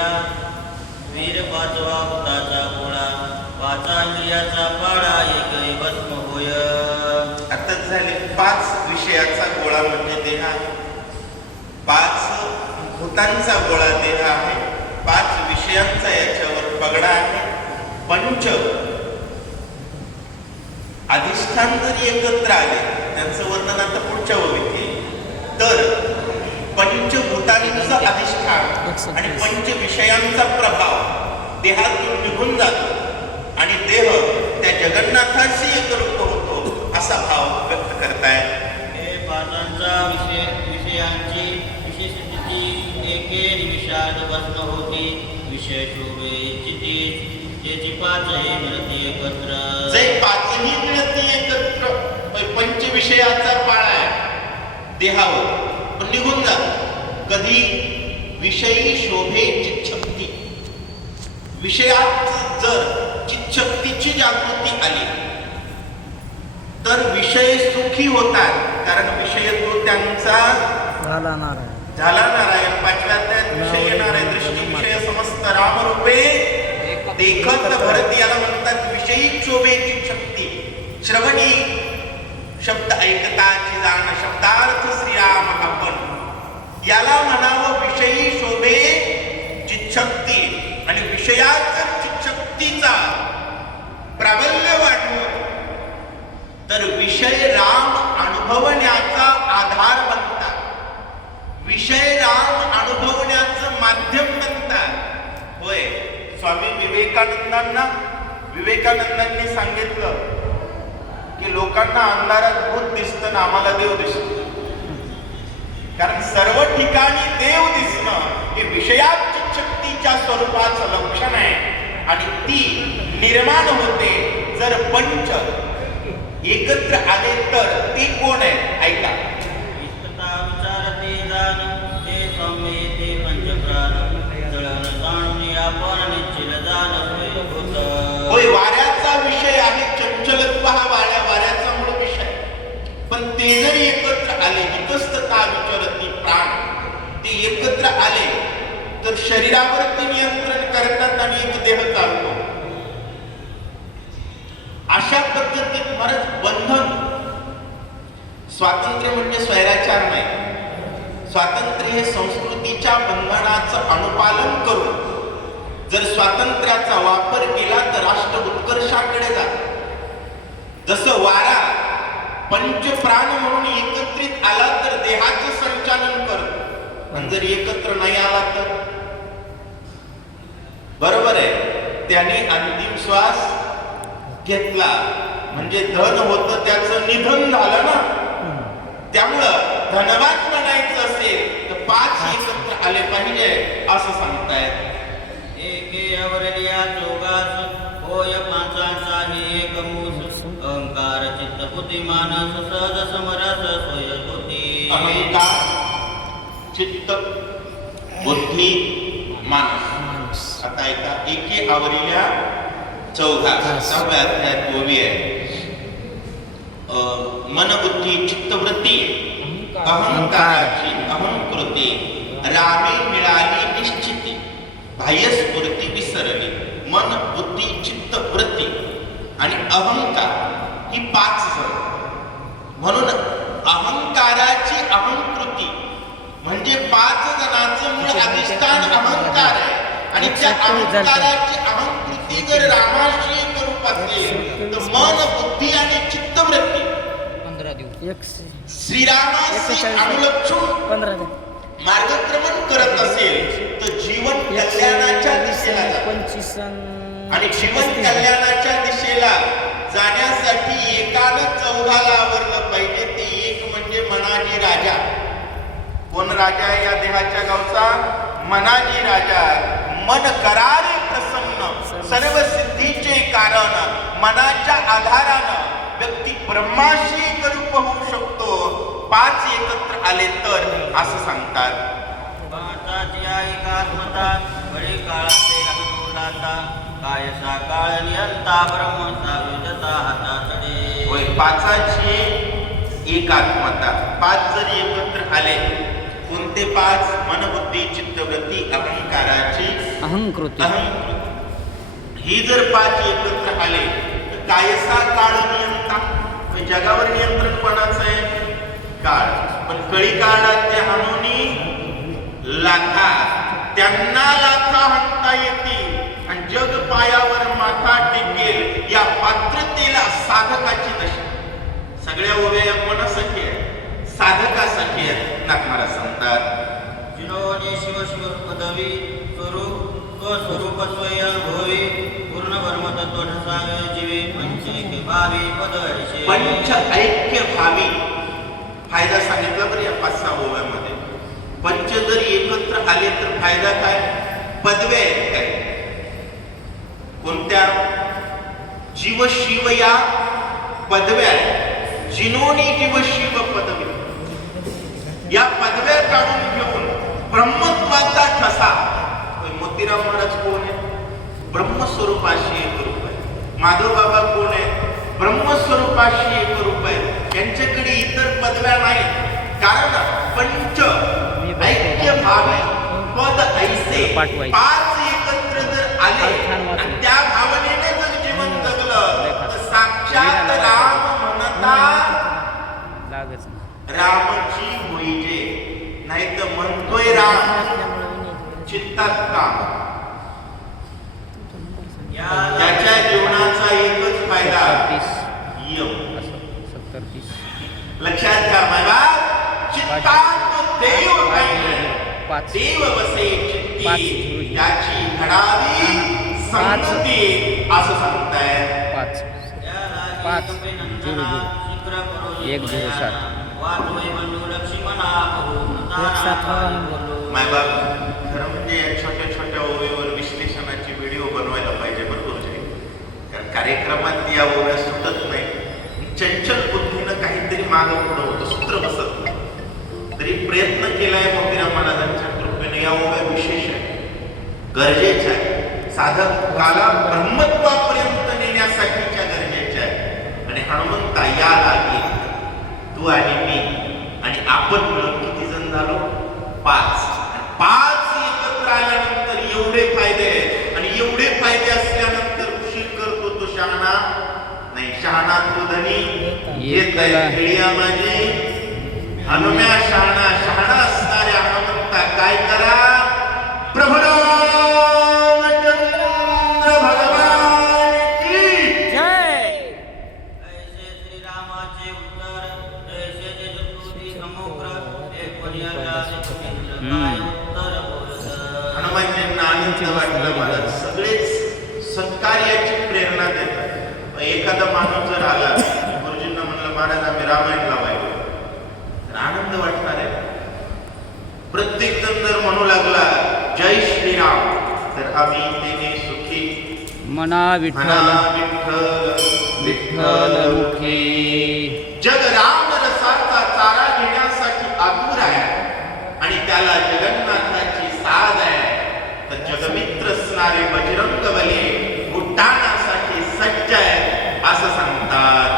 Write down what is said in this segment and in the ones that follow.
वेळा वीर पाचवा भूताचा गोळा पाचा इंद्रियाचा पाडा एकही भस्म होय. आता झाले 5 विषयाचा गोळा म्हणजे देह आहे, 5 भूतांचा गोळा देह आहे, 5 विषयांचा याच्यावर पगडा आहे. पंच अधिष्ठान जरी एकत्र आले, त्यांचं वर्णन आता पुढच्या ओळीत येईल, तर पंचभूतांचं अधिष्ठान आणि पंच विषयांचा प्रभाव देहातून निघून जातो आणि देह त्या जगन्नाथाशी एकरूप होतो असा भाव व्यक्त करतायत. हे पाचांचा विषयांची विशेष स्थिती एके निमिषात भस्म होती. विषय शोभे इच्छिती ज्याची पाचही मिळते एकत्र. जे 5ही मिळते एकत्र पंच विषयाचा पाळा आहे देहावर, पण निघून जातो. कधी विषयी शोभे चित्शक्ती, विषयात जर चित्शक्तीची जागृती आली तर विषय सुखी होतात, कारण विषय तो त्यांचा झाला नारायण. 5व्या अध्यायात विषय येणार आहे. दृष्टी विषय समस्त रामरूपे देखत भरत, याला म्हणतात विषयी शोभेची शक्ती. श्रवणी शब्द ऐकताची जाण, शब्दार्थ श्रीराम आपण याला म्हणावं विषयी शोभे चित्शक्ती. आणि विषयात जर चित्शक्तीचा प्राबल्य वाढलं तर विषय राम अनुभवण्याचा आधार बनतात, विषय राम अनुभवण्याचं माध्यम बनतात. होय, स्वामी विवेकानंदांनी सांगितलं की लोकांना अंधारात भूत दिसतं ना आम्हाला देव दिसतो. कारण सर्व ठिकाणी देव दिसणं हे विषयात चित्शक्तीच्या स्वरूपाचं लक्षण आहे आणि ती निर्माण होते जर पंच एकत्र आले तर. ते कोण आहे ऐका. विचारते जाण ते सौम्य ते पंचप्राण जळण जाणून आपण निश्चिल जाण होत. होय, वाऱ्याचा विषय आहे चंचलत्व, हा वाऱ्याचा मूळ विषय. पण ते जरी एकत्र आले, इतस्तता विचरती प्राण, ते एकत्र आले तर शरीरावरती नियंत्रण करतात आणि एक देह चालतो. अशा पद्धतीत महाराज बंधन, स्वातंत्र्य म्हणजे स्वैराचार नाही. स्वातंत्र्य हे संस्कृतीच्या बंधनाचं अनुपालन करून जर स्वातंत्र्याचा वापर केला तर राष्ट्र उत्कर्षाकडे जात. जसं वारा पंचप्राण म्हणून एकत्रित आला तर देहाचं संचालन करतो, पण जर एकत्र नाही आला तर बरोबर आहे. त्याने अंतिम श्वास घेतला म्हणजे धन होतं त्याचं निधन झालं ना. त्यामुळं धनवान बनायचं असेल तर 5 एकत्र आले पाहिजे असं सांगतायत. एके अवरलिया चौघास होय पाचांचा ही एक मूस. अहंकार चित्त बुद्धी मानस सहज समरस सोय होती. अहंकार चित्त बुद्धी मानस. आता ऐका, एके आवरिल्या चौघास 6व्या अध्यायात ओवी आहे. मन बुद्धी चित्तवृत्ती अहंकाराची अहंकृती रामे मिळाली निश्चिती बाह्यस्फूर्ती विसरली. मन बुद्धी चित्तवृत्ती आणि अहंकार ही 5 जण. म्हणून अहंकाराची अहंकृती म्हणजे 5 जणांचं मूळ अधिष्ठान अहंकार आहे आणि त्या अहंकाराची अहंकृती जर रामाशी एकरूप असेल तर मन बुद्धी आणि चित्तवृत्ती श्रीरामाशी अनुलक्षून मार्गक्रमण करत असेल तर जीवन कल्याणाच्या दिशेला आणि जीवन कल्याणाच्या दिशेला जाण्यासाठी एकानं चौघाला आवरलं पाहिजे. ते एक म्हणजे मनाजी राजा. कोण राजा आहे या देहाच्या गावचा? मनाजी राजा. मन करारे प्रसन्न, सर्व सिद्धीचे कारण. मनाच्या आधारानं व्यक्ती ब्रह्माशी एकरूप होऊ शकतो 5 एकत्र आले तर, असं सांगतात. पाचाची ऐकात्मता घडी काळाचे अनुकूलाता कायसा काळ नियंता ब्रह्म सायुजता हातातडे. होय, 5ची एकात्मता. 5 जरी एकत्र आले, कोणते 5? मनबुद्धी चित्तवृत्ती अहंकाराची अहंकृती ही जर पाच एकत्र आले तर कायसा काळ नियंता, म्हणजे जगावर नियंत्रण कोणाचं आहे? काळ. पण कळी काळात ते हाणोनी लाथा, त्यांना लाथा हाणता येतील आणि जग पायावर माथा टेकेल या पात्रतेला साधकाची दशा. सगळ्या उभ्या कोणासाठी आहे? साधकासाठी आहे. नागमारा सांगतात जिनोनी शिव शिव पदवी स्वरूप स्वरूप स्वय भोवे पूर्ण ब्रह्म तत्व ढसाय जीवे पंचैक्य भावी पद ऐसे. पंच ऐक्य भावी फायदा सांगितला बरं या 5-6 ओव्यामध्ये. पंच जर एकत्र आले तर फायदा काय? पदव्या आहेत काय? कोणत्या? जीव शिव या पदव्या. जिनोनी जीव शिव पदवी, या पदव्या काढून घेऊन ब्रह्मत्वाचा ठसा. मोतीराम महाराज कोण आहे? ब्रह्मस्वरूपाशी एक रूप आहे. माधव बाबा कोण आहे? ब्रह्मस्वरूपाशी एक रूप आहे. त्यांच्याकडे इतर पदव्या नाहीत. कारण पंच ऐक्य भावी पद ऐसे, 5 एकत्र जर आले आणि त्या भावनेने जर जीवन जगलं तर साक्षात राम म्हणता रामची होईजे, नाही तर म्हणतोय राम चित्तात काम. त्याच्या जीवनाचा एकच फायदा यम. लक्षात घ्या बाबा, चित्तात देव देव बसे चित्ती, त्याची घडावी संगती असं सांगताय. 5-0-0-1-0-7 मायबाप खरं म्हणजे या छोट्या छोट्या ओव्यावर विश्लेषणाची व्हिडिओ बनवायला पाहिजे बरोबर. कारण कार्यक्रमात या ओव्या सुटत नाही. चंचल बुद्धीनं काहीतरी मागं पुढं होतं, सूत्र बसत नाही. तरी प्रयत्न केलाय मोतीराम महाराजांच्या कृपेने. या ओव्या विशेष आहे, गरजेच्या आहे, साधकाला ब्रह्मत्वापर्यंत नेण्यासाठीच्या गरजेच्या आहे. आणि हनुमंता या लागे तू आणि मी आणि आपण मिळून किती जण झालो? 5. 5 एकत्र आल्यानंतर एवढे फायदे आहेत. आणि एवढे फायदे असल्यानंतर उशीर करतो तो शहाणा नाही. शहाणा तो धनी येत आहे माझी हनुम्या शहाणा. शहाणा असणाऱ्या हनुमंता काय करा? प्रभू रामचंद्र भगवान की जय. ऐसे श्री रामाचे उत्तर ऐसे जे स्तुती समुद्र एक पर्यायाचे काय उत्तर बोलत. हनुमानजींना आनंद वाटला. मला सगळेच सत्कार्याची प्रेरणा देतात. एखादा माणूस जर आला गुरुजींना म्हणलं महाराज आम्ही रामायण लावायला, तर आनंद वाटणार आहे. प्रत्येक जण जर म्हणू लागला जय श्रीराम तर आम्ही तेने सुखी. मना विठ्ठल विठ्ठल मुखी. जग राम रसाचा चारा घेण्यासाठी आतुर आहे आणि त्याला जगन्नाथाची साथ आहे. तर जगमित्र असणारे बजरंग बली उड्डाणासाठी सज्ज आहे असं सांगतात.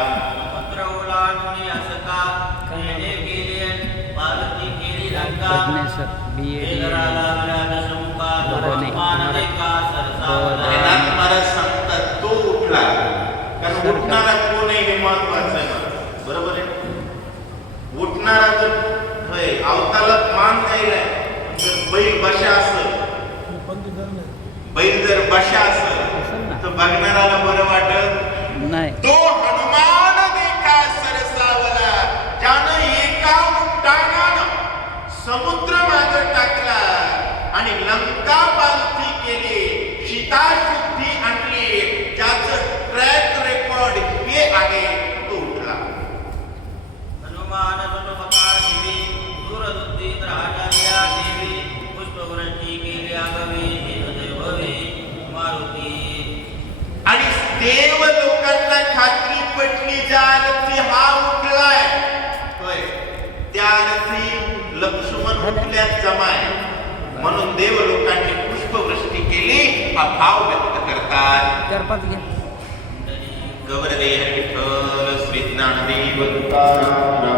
पत्र ओलांडून असता केले गेले पालती केली लंका. महाराज सांगतात तो उठला. कारण उठणारा कोण आहे हे महत्वाचं आहे. बरोबर आहे. उठणारा जर अवतालात मान द्यायलाय, जर बैल बशा असेल, बैल जर बशा असेल तर बघणाऱ्याला बरं वाटत नाही. तो हनुमान देखा सरसावला, ज्यानं एका उड्डाणानं समुद्र मागे टाकला आणि लंका पालथी केली, सीताशुद्धी आणली, ज्याचं ट्रॅक रेकॉर्ड हे आहे तो उठला. हनुमान सुतपका देवी दूरदुद्धि राजार्या देवी पुष्पवृष्टी केली आगवी देवदेववी मारुती. आणि देव लोकांना खात्री पटली ज्या अर्थी हा उठलाय, होय त्या अर्थी लक्ष्मण उठल्यात जमाय. म्हणून देव लोकांनी पुष्पवृष्टी केली हा भाव व्यक्त करतात. 4-5 घे. गौरदेह विठ्ठल श्री ज्ञानदेव तुकाराम